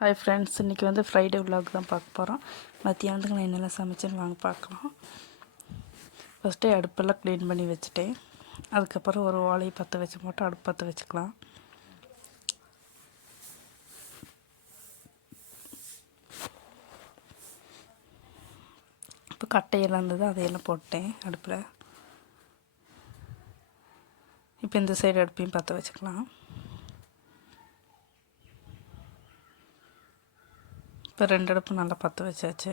Hi friends, இன்றைக்கி வந்து Friday vlog தான் பார்க்க போகிறோம். மத்தியானத்துக்கு நான் என்னெல்லாம் சமைச்சேன்னு வாங்க பார்க்கலாம். ஃபஸ்ட்டே அடுப்பெல்லாம் க்ளீன் பண்ணி வச்சுட்டேன். அதுக்கப்புறம் ஒரு ஓலையை பற்ற வச்சு மட்டும் அடுப்பு பற்ற வச்சுக்கலாம். இப்போ கட்டையெல்லாம் இருந்தது, அதையெல்லாம் போட்டேன் அடுப்பில். இப்போ இந்த சைடு அடுப்பையும் பற்ற வச்சுக்கலாம். இப்போ 2 அடுப்பு நல்லா பற்ற வச்சாச்சு.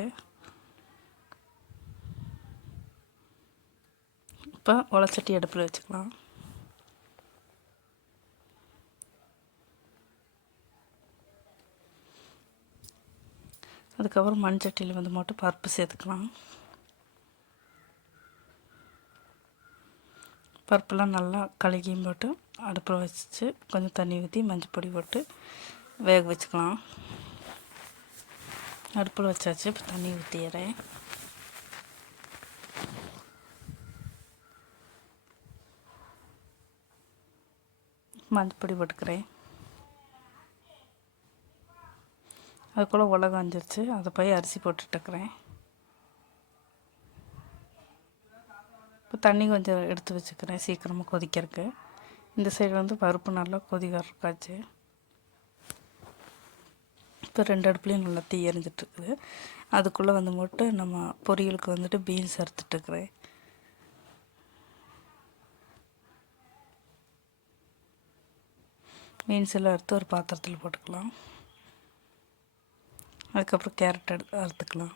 இப்போ உலச்சட்டி அடுப்பில் வச்சுக்கலாம். அதுக்கப்புறம் மண் சட்டியில் வந்து மட்டும் பருப்பு சேர்த்துக்கலாம். பருப்பெல்லாம் நல்லா கழுகியும் போட்டு அடுப்பில் வச்சு கொஞ்சம் தண்ணி ஊற்றி மஞ்சள் பொடி போட்டு வேக வச்சுக்கலாம். அடுப்பில் வச்சாச்சு. இப்போ தண்ணி ஊற்றிடுறேன். மஞ்சள் பொடி போட்டுக்கிறேன். அதுக்குள்ளே உலகம் வந்துருச்சு. அதை போய் அரிசி போட்டுட்டுருக்குறேன். இப்போ தண்ணி கொஞ்சம் எடுத்து வச்சுக்கிறேன் சீக்கிரமாக கொதிக்கிறதுக்கு. இந்த சைடு வந்து பருப்பு நல்லா கொதி வரக்காச்சு. இப்போ 2 அடுப்புலையும் நல்லா தீ எரிஞ்சிட்ருக்குது. அதுக்குள்ளே வந்து மட்டும் நம்ம பொரியலுக்கு வந்துட்டு பீன்ஸ் அறுத்துட்டுருக்குறேன். பீன்ஸ் எல்லாம் அறுத்து ஒரு பாத்திரத்தில் போட்டுக்கலாம். அதுக்கப்புறம் கேரட் அறுத்துக்கலாம்.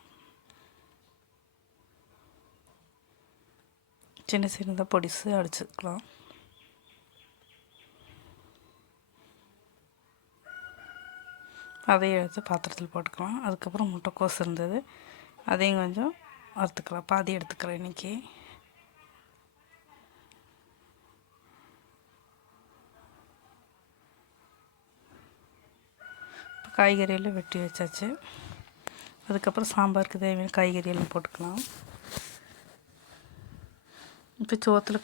சின்ன சின்னதாக பொடிசு அடிச்சுக்கலாம். அதையும் எடுத்து பாத்திரத்தில் போட்டுக்கலாம். அதுக்கப்புறம் முட்டைக்கோஸ் இருந்தது, அதையும் கொஞ்சம் அறுத்துக்கலாம். பாதி எடுத்துக்கிறேன் இன்றைக்கி. இப்போ காய்கறியெல்லாம் வெட்டி வச்சாச்சு. அதுக்கப்புறம் சாம்பாருக்கு தேவையான காய்கறியெல்லாம் போட்டுக்கலாம். இப்போ சோத்தில்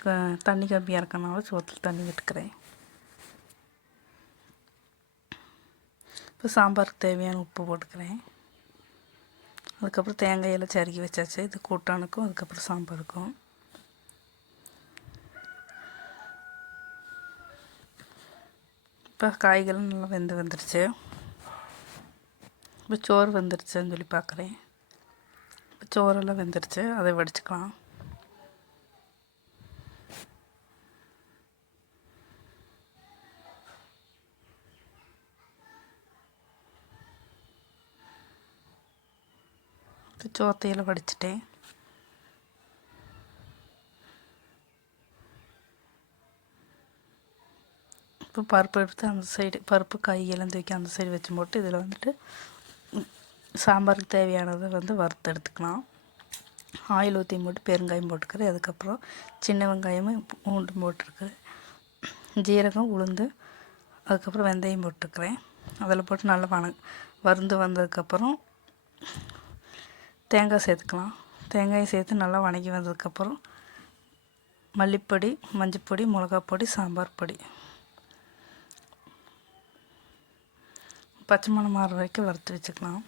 தண்ணி கம்மியாக இருக்கனால சோத்தில் தண்ணி விட்டுக்கிறேன். இப்போ சாம்பாருக்கு தேவையான உப்பு போட்டுக்கிறேன். அதுக்கப்புறம் தேங்காயெல்லாம் சறுக்கி வச்சாச்சு. இது கூட்டானுக்கும் அதுக்கப்புறம் சாம்பாருக்கும். இப்போ காய்கறிலாம் நல்லா வந்துருச்சு. இப்போ சோறு வந்துருச்சுன்னு சொல்லி பார்க்குறேன். இப்போ சோறெல்லாம் வெந்துருச்சு. அதை வடிச்சுக்கலாம். சோத்தையில் வடிச்சிட்டேன். இப்போ பருப்பு எடுத்து அந்த சைடு பருப்பு காய்கெல்லாம் தூக்கி அந்த சைடு வச்சு போட்டு இதில் வந்துட்டு சாம்பாருக்கு தேவையானதை வந்து வறுத்து எடுத்துக்கலாம். ஆயில் ஊற்றி போட்டு பெருங்காயம் போட்டுக்கிறேன். அதுக்கப்புறம் சின்ன வெங்காயமும் பூண்டும் போட்டிருக்கிறேன். ஜீரகம், உளுந்து, அதுக்கப்புறம் வெந்தயம் போட்டுருக்கிறேன். அதில் போட்டு நல்லா வறுந்து வந்ததுக்கப்புறம் தேங்காய் சேர்த்துக்கலாம். தேங்காயை சேர்த்து நல்லா வணங்கி வந்ததுக்கப்புறம் மல்லிப்பொடி, மஞ்சப்பொடி, மிளகாப்பொடி, சாம்பார் பொடி, பச்சை மணம் மாறுற வரைக்கும் வறுத்து வச்சுக்கலாம்.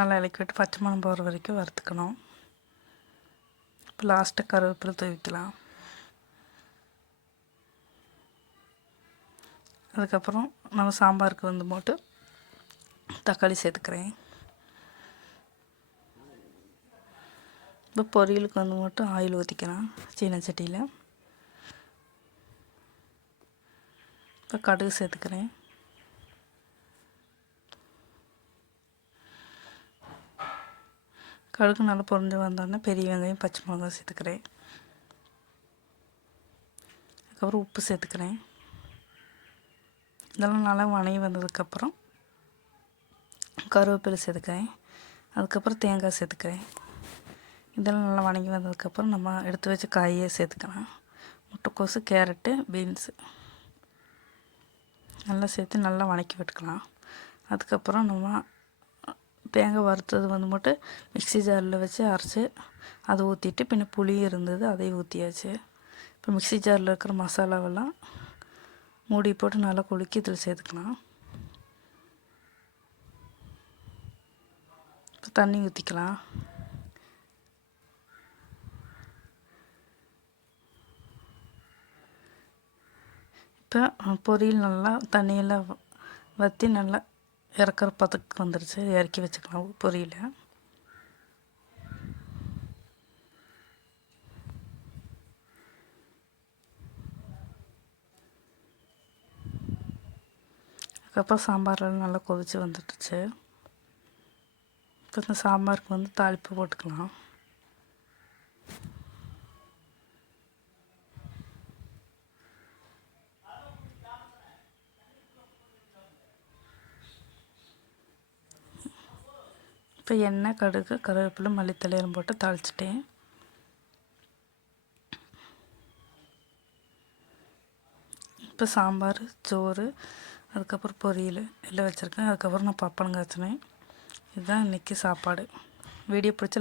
நல்லா இலக்கி விட்டு பச்சை மணம் போகிற வரைக்கும் வறுத்துக்கணும். இப்போ லாஸ்ட்டாக கருவேப்பிலை தூவிக்கலாம். அதுக்கப்புறம் நம்ம சாம்பாருக்கு வந்து போட்டு தக்காளி சேர்த்துக்கிறேன். இப்போ பொரியலுக்கு வந்து மட்டும் ஆயில் ஊற்றிக்கலாம் சீன சட்டியில். இப்போ கடுகு சேர்த்துக்கிறேன். கடுகு நல்லா பொரிஞ்சு வந்தோடனே பெரிய வெங்காயம், பச்சை மிளகாய் சேர்த்துக்கிறேன். அதுக்கப்புறம் உப்பு சேர்த்துக்கிறேன். இதெல்லாம் நல்லா வணங்கி வந்ததுக்கப்புறம் கருவேப்பிலை சேர்த்துக்கிறேன். அதுக்கப்புறம் தேங்காய் சேர்த்துக்கிறேன். இதெல்லாம் நல்லா வணங்கி வந்ததுக்கப்புறம் நம்ம எடுத்து வச்ச காயை சேர்த்துக்கலாம். முட்டைக்கோசு, கேரட்டு, பீன்ஸு நல்லா சேர்த்து நல்லா வணக்கி விட்டுக்கலாம். அதுக்கப்புறம் நம்ம தேங்காய் வறுத்தது வந்து மட்டும் மிக்ஸி ஜாரில் வச்சு அரைச்சி அதை ஊற்றிட்டு பின்ன புளி இருந்தது அதையும் ஊற்றியாச்சு. இப்போ மிக்ஸி ஜாரில் இருக்கிற மசாலாவெல்லாம் மூடி போட்டு நல்லா குலுக்கி இதில் சேர்த்துக்கலாம். இப்போ தண்ணி ஊற்றிக்கலாம். இப்போ பொரியல் நல்லா தண்ணியெல்லாம் வற்றி நல்லா இறக்குற பதத்துக்கு வந்துடுச்சு. இறக்கி வச்சுக்கலாம் பொரியலை. அதுக்கப்புறம் சாம்பாரெல்லாம் நல்லா கொதித்து வந்துடுச்சு. இப்போ இந்த சாம்பாருக்கு வந்து தாளிப்பு போட்டுக்கலாம். இப்போ எண்ணெய், கடுகு, கருவேப்பிலை, மல்லித்தலையெல்லாம் போட்டு தாளிச்சிட்டேன். இப்போ சாம்பார், சோறு, அதுக்கப்புறம் பொரியல் எல்லாம் வச்சுருக்கேன். அதுக்கப்புறம் நான் பப்படம் காய்ச்சினேன். இதுதான் இன்றைக்கி சாப்பாடு. வீடியோ பிடிச்ச